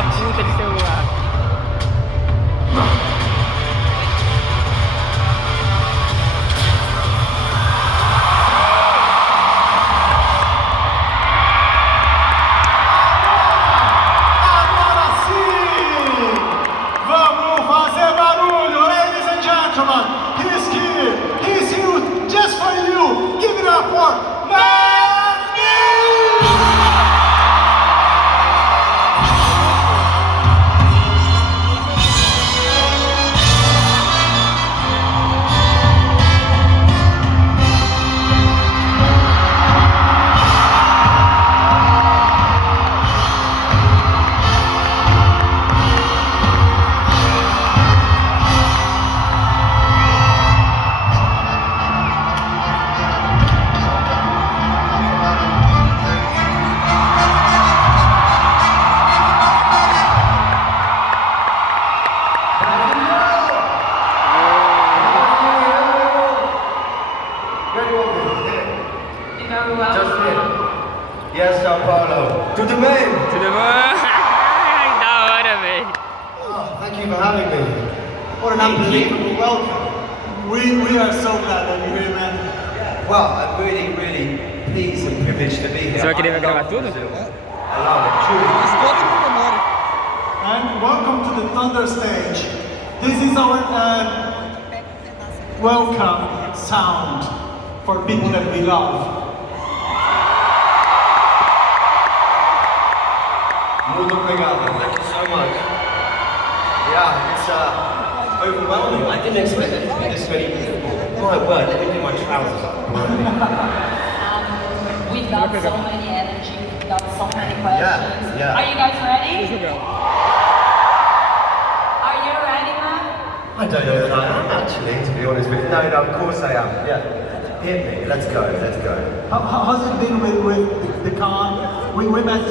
da puta de celular. Yes, Sao Paulo. To the main. To the moon. Da hora, velho. Oh, thank you for having me. What an unbelievable welcome. We are so glad that you're here, man. Well, I'm really, really pleased and privileged to be here. Você vai querer gravar tudo? I love it, truly. And welcome to the Thunder stage. This is our welcome sound for people that we love. Muito obrigado. Thank you so much. Yeah, it's overwhelming. I didn't expect there to be this many people. My word, let me do my trousers up. We got so many energy, we got so many questions. Yeah. Are you guys ready? Are you ready, man? I don't know that I am actually, to be honest with you. No, of course I am. Yeah. Hit me. Let's go. How's it been with the con? We met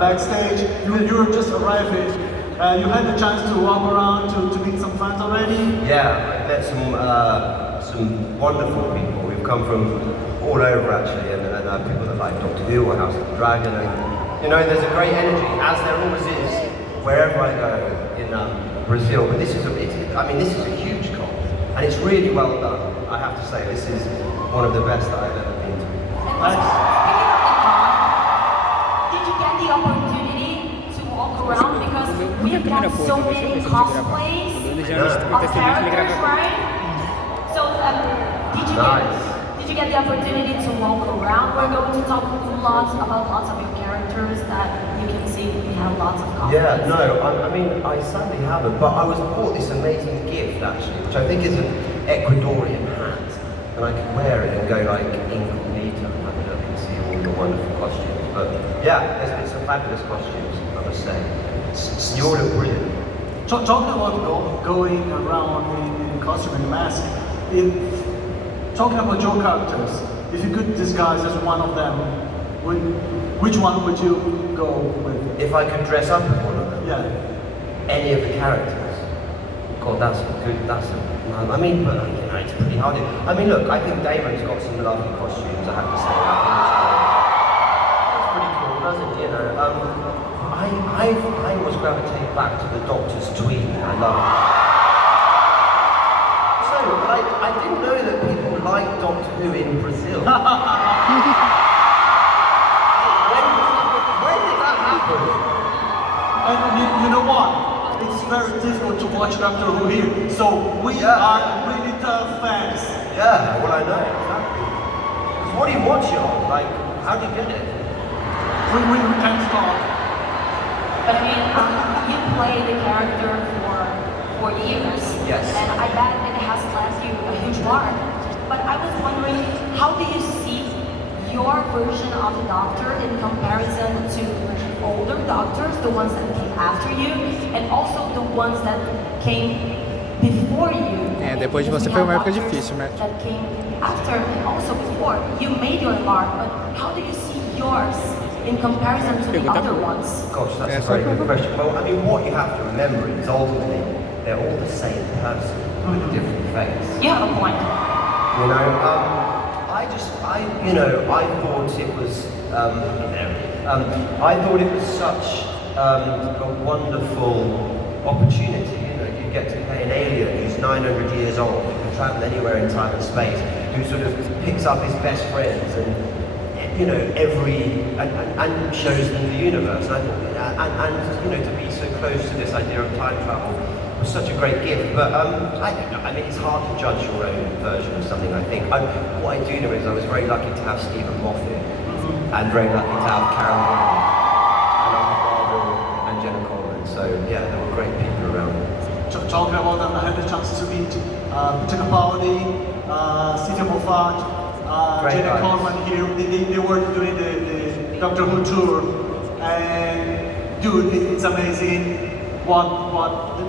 backstage. You were just arriving. You had the chance to walk around to meet some fans already. Yeah, I met some wonderful people. We've come from all over actually, and people that like Doctor Who or House of the Dragon, and you know, there's a great energy, as there always is wherever I go in Brazil. But this is a huge con, and it's really well done. I have to say, this is one of the best that I've ever been to. Nice. Did you get the opportunity to walk around? Because we've got so many cosplays of characters, right? So did you get the opportunity to walk around? We're going to talk about lots of your characters that you can see. We have lots of cosplays. Yeah, no, I sadly haven't, but I was bought this amazing gift actually, which I think is an Ecuadorian hat, and I could wear it and go like incognito and have a look and see all the wonderful costumes. But yeah, there's been some fabulous costumes, I must say. You all look brilliant. Talking about going around in costume and mask, talking about your characters, if you could disguise as one of them, which one would you go with? If I could dress up as one of them? Yeah. Any of the characters? God, but you know, it's pretty hard. I mean, look, I think Damon's got some lovely costumes, I have to say. That's pretty cool, doesn't it? You know, I always gravitate back to the Doctor's tweed. I love it. So, I didn't know that people like Doctor Who in Brazil. when did that happen? And you know what? It's very difficult to watch Doctor Who here, so we are really tough fans. Yeah, well I know, exactly. Because what do you watch it on? Like, how do you get it? We can't stop. But I mean, you play the character for years. Yes. And I bet it has left you a huge mark. But I was wondering, how do you see your version of the Doctor in comparison to older Doctors, the ones that came after you, and also the ones that came before you? Depois de você foi uma época difícil, né? That came after and also before. You made your mark, but how do you see yours in comparison to the other ones? Gosh, that's a very good question. Well, I mean, what you have to remember is ultimately they're all the same person with a different face. You have a point. You know, I thought it was, I thought it was such a wonderful opportunity. You know, you get to play an alien who's 900 years old, who can travel anywhere in time and space, who sort of picks up his best friends and you know and shows them the universe. And I thought, and you know, to be so close to this idea of time travel was such a great gift. But I mean, it's hard to judge your own version of something. I think what I do know is I was very lucky to have Stephen Moffat, and very lucky to have Karen and Jenna Coleman. So yeah, there were great people around. Talking about them, I had the chance to meet Peter Capaldi, Stephen Moffat, Jenna Coleman here. They were doing the Doctor Who tour, and dude, it's amazing what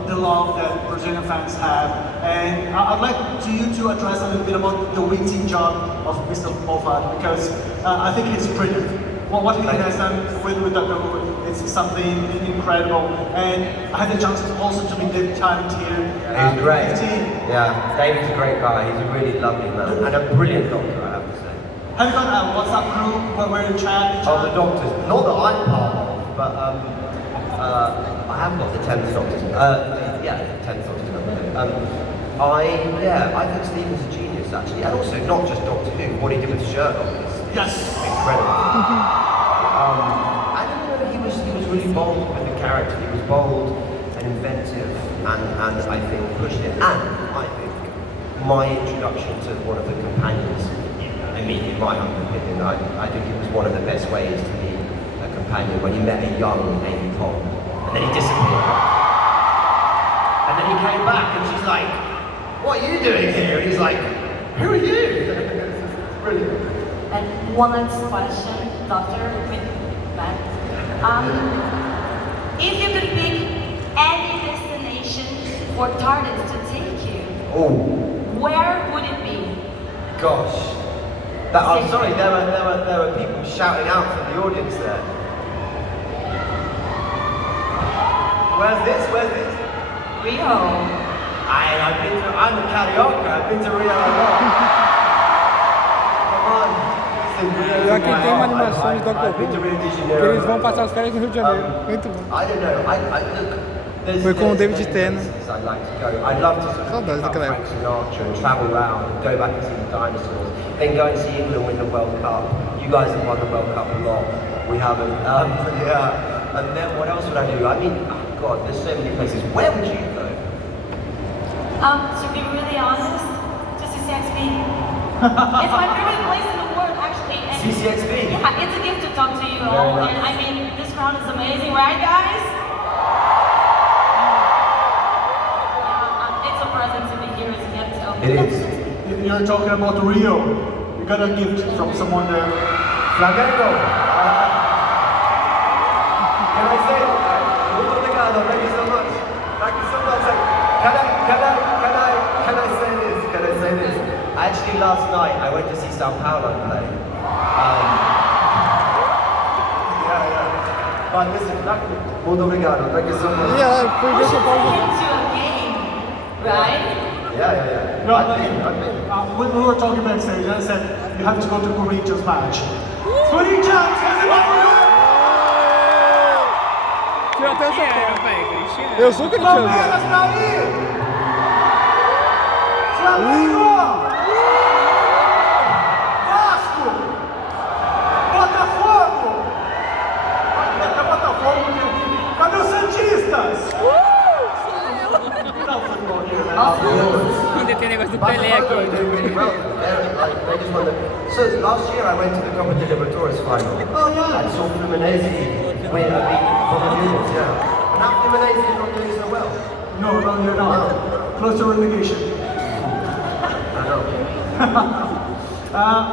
the love that Brazilian fans have. And I'd like you to address a little bit about the witty job of Mr. Moffat, because I think it's brilliant. What he has done with Doctor Who, it's something incredible. And I had the chance also to meet David Tennant here. He's great. Yeah, David's a great guy. He's a really lovely man and a brilliant doctor, I have to say. Have you got a WhatsApp group where you chat? Oh, the doctors. Not that I'm part of, but I have got the 10th doctors. Yeah, 10th doctors. I think Stephen's a genius actually, and also not just Doctor Who. What he did with Sherlock is incredible. I don't know, he was really bold with the character. He was bold and inventive, and I think pushed it. And I think my introduction to one of the companions, I mean, in my humble opinion, I think it was one of the best ways to be a companion when you met a young Amy Pond, and then he disappeared. And then he came back and she's like, "What are you doing here?" And he's like, "Who are you?" Brilliant. And one last question, Doctor, with Matt. If you could pick any destination for TARDIS to take you, where would it be? Gosh. I'm sorry, there were people shouting out from the audience there. Where's this? Rio. I'm a carioca, I've been to Rio a lot. Come on. E aqui tem uma animação de Doctor Who, que eles vão passar as férias no Rio de Janeiro. Muito bom. I don't know. Foi com o David Tennant. I'd love to sort of Saudades daquela época. Sinatra and travel around and go back and see the dinosaurs. Then go and see England win the World Cup. You guys have won the World Cup a lot. We haven't. Yeah. And then what else would I do? I mean, oh God, there's so many places. Where would you go? To be really honest, to ccxp. It's my favorite place in the world, actually. And ccxp? Yeah, it's a gift to talk to you all. Nice. And I mean, this crowd is amazing, right, guys? It's a present to be here as a gift. So. It is. You're talking about Rio. You got a gift from someone there. Flamengo. Can I say? Muito obrigado. Thank you so much. Thank you so much. Can I say this? Actually, last night I went to see Sao Paulo play. But listen, muito obrigado. Thank you so much. Yeah, foi We ver should São Paulo. take him to a game, right? Yeah. No, I've been. we were talking backstage, and I said, you have to go to Corinthians match. Corinthians! Tira até o São Cristiano, Paulo. velho, Cristiano. é Eu sou cristiano. Palmeiras pra ir! Flamengo! Vasco! Botafogo! Até Botafogo, cadê os Santistas? Não, futebol here, man. Ainda tem negócio do Pelé aqui. So last year I went to the Copa de Libertadores final. Oh yeah! I saw Fluminense win a beat Botafogo, yeah. And now Fluminense is not doing so well. No, you're not. Close to relegation. I know.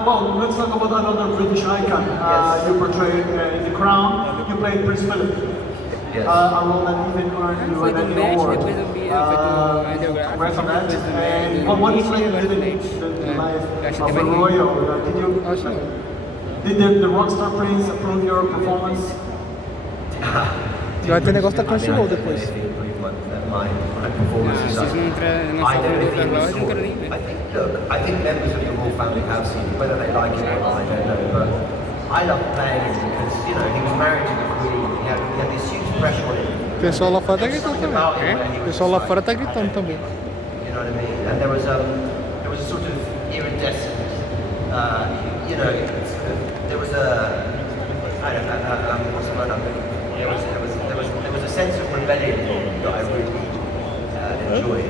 Well, let's talk about another British icon. Yes. You portrayed in The Crown. You played Prince Philip. Yes. A role that even earned you Foi an do Emmy Match, Award. depois eu vi, foi do Underground, Congrats on that. depois do Match, And do what is Match, like agora do living Match. the Eu life acho que of tem a mais royal? Acho não. Did the Rockstar Prince approve your performance? Vai ter negócio da Crunchyroll depois. My performances. Vocês não I são don't do think it was relógio, não quero nem ver. I think members of the royal family have seen it, whether they like it or not, I don't know. But I love playing him because, you know, he was married to the Queen. He had this huge pressure on him. O pessoal lá fora tá gritando Something também. about him where he O was pessoal lá like- fora tá gritando também. You know what I mean? And there was a sort of iridescent, there was a, I don't know, what's the word I'm looking for? There was a sense of rebellion that I really enjoyed.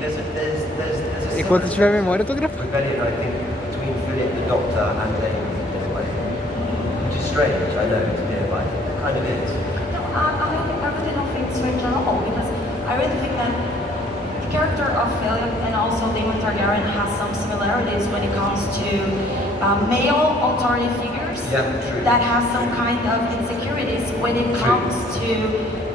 There's a Enquanto sense tiver memória, eu tô gravando. of rebellion, I think, between Philip, the Doctor, and David in a way. Which is strange, I know, to me, but it kind of is. No, I really don't think it's strange at all because I really think that the character of Philip and also Daemon Targaryen has some similarities when it comes to male authority figures Yeah, true. that have some kind of insecurities when it comes to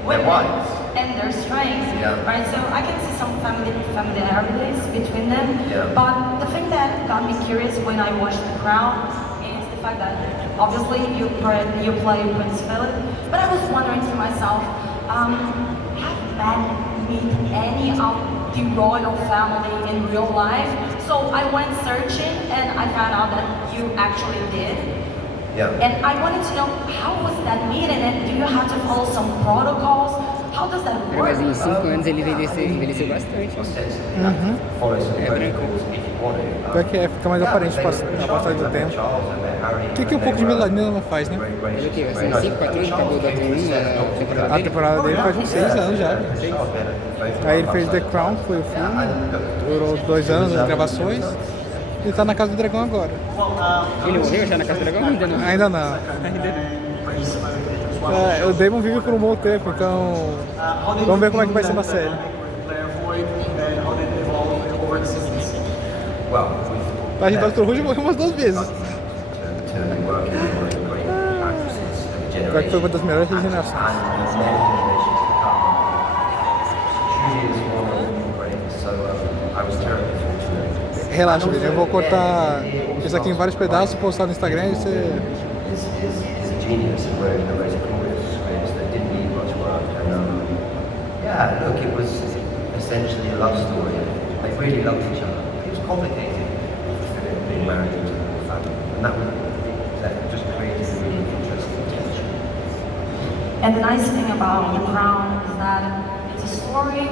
women wives. and their strengths, Yeah. right? So I can see some familiarities between them, Yeah. but the thing that got me curious when I watched The Crown is the fact that obviously you play Prince Philip, but I was wondering to myself, have Ben meet any of the royal family in real life? So I went searching and I found out that you actually did. Yeah. And I wanted to know, how was that meeting and do you have to follow some protocols? How does that work? Mas em 5 anos ele envelheceu bastante. Follow some protocols if you want to. Pior que fica mais aparente a passagem do tempo. O que um pouco de melanina não faz, né? Mas o que? Vai ser 5, 4 anos que acabou o Doctor Who, a temporada A dele? temporada dele faz uns 6 anos já. Aí ele fez The Crown, que foi o filme, durou 2 anos as gravações. E tá na Casa do Dragão agora. Ele morreu já na Casa do Dragão? Ainda não. Ainda não. O Daemon vive por um bom tempo, então vamos ver como é que vai ser na série. Well, A gente Doctor Who já morreu umas 2 vezes. Pior que foi uma das melhores regenerações. Relaxa, Lilian, eu vou cortar isso aqui em vários pedaços, postar no Instagram e você... Genius and wrote the most glorious scripts that didn't need much work. And yeah, look, it was essentially a love story. They really loved each other. It was complicated for Philip being married into the family, and that just created a really interesting tension. And the nice thing about The Crown is that it's a story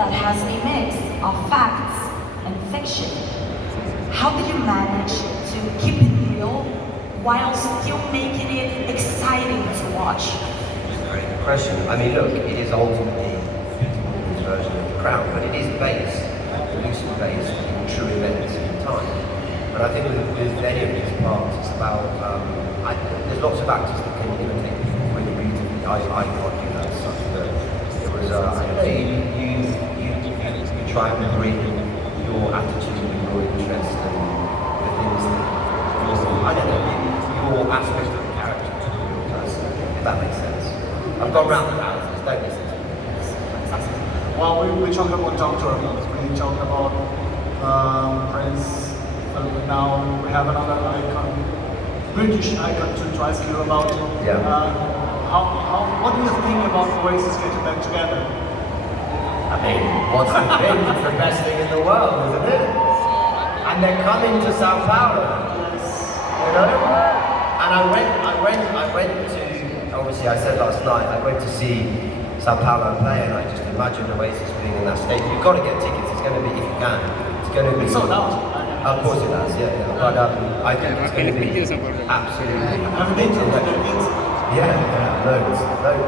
that has a mix of facts and fiction. How did you manage to keep it real while still making it exciting to watch? It's a very good question. I mean, look, it is ultimately his version of The Crown, but it is based, loosely based in true events in time. But I think with any of these parts, it's about, there's lots of actors that can imitate people really beautifully. I can't do that stuff, but it was, you try and bring your attitude and your interest and the things that, I don't know, your aspect of the character to the real person, if that makes sense. I've gone round the houses, don't listen to me. Well, we talked about Doctor, we talked about Prince, now we have another icon, British icon to ask you about. Yeah. What do you think about Oasis getting back together? I mean, what's the thing? It's the best thing in the world, isn't it? And they're coming to Sao Paulo. You know? And I went to, obviously I said last night, I went to see Sao Paulo play and I just imagined Oasis being in that stadium. You've got to get tickets, it's going to be, if you can, it's going to be... It's sold out. Of course it does, yeah. But I think it's going to be absolutely... Have you been to the Yeah, loads. I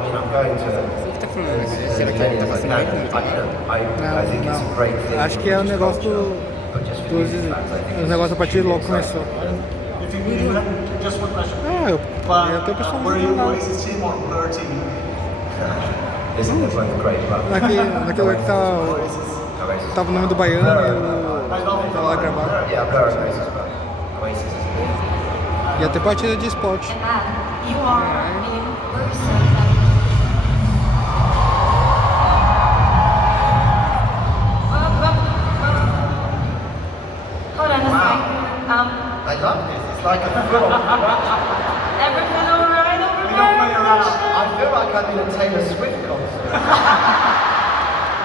mean, I'm going to as many as I can. I think it's a great thing. Acho que é o negócio But just for these fans, I think os negócios a partir de logo começou. If you just one question. Eu tenho pessoal Were you lá. Oasis team or Blur team? Listen, they're both great, but Naquele lugar que tava o nome do Baiano e o tava lá gravado. yeah, Blur and Oasis, but Oasis is amazing. E até partida de esporte. And Matt, you are a person that hold on a second. I love this. It's like a film. Everything alright over We don't play there? around. I feel like I'm in a Taylor Swift concert.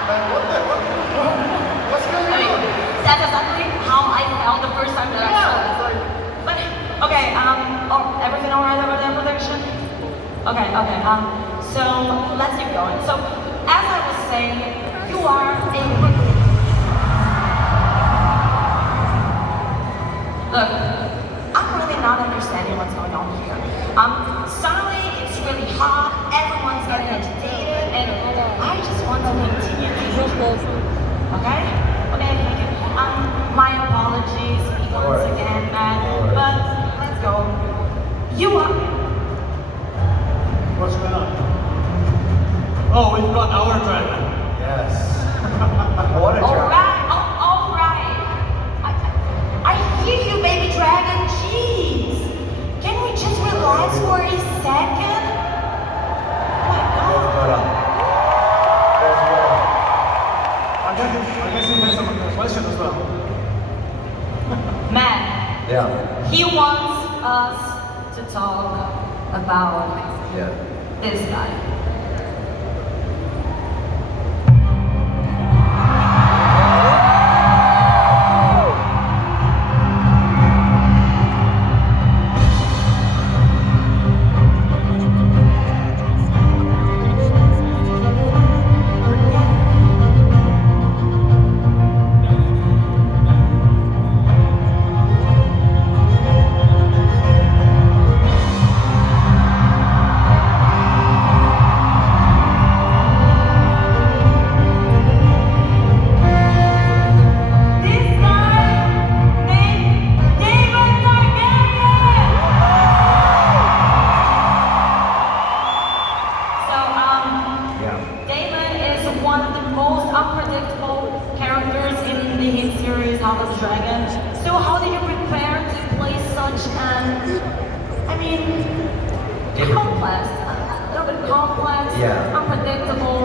Man, what's going on? That's exactly how I felt the first time that I saw it. It's like, But okay, everything alright over there, production? Okay. So let's keep going. So as I was saying, you are a look. I'm really not understanding what's going on here. Suddenly it's really hot. Everyone's getting agitated, and I just want to continue. Okay? Okay. My apologies once again, man. But let's go. You are. What's going on? Oh, we've got our dragon. Yes. What a dragon. All right. I hear you, baby dragon. Jeez. Can we just relax for a second? Oh my God. I guess he has some question as well. Matt, Yeah. he wants us to talk about Yeah. this guy. House of Dragon. So how did you prepare to play such an, I mean, complex, a little bit complex, Yeah. unpredictable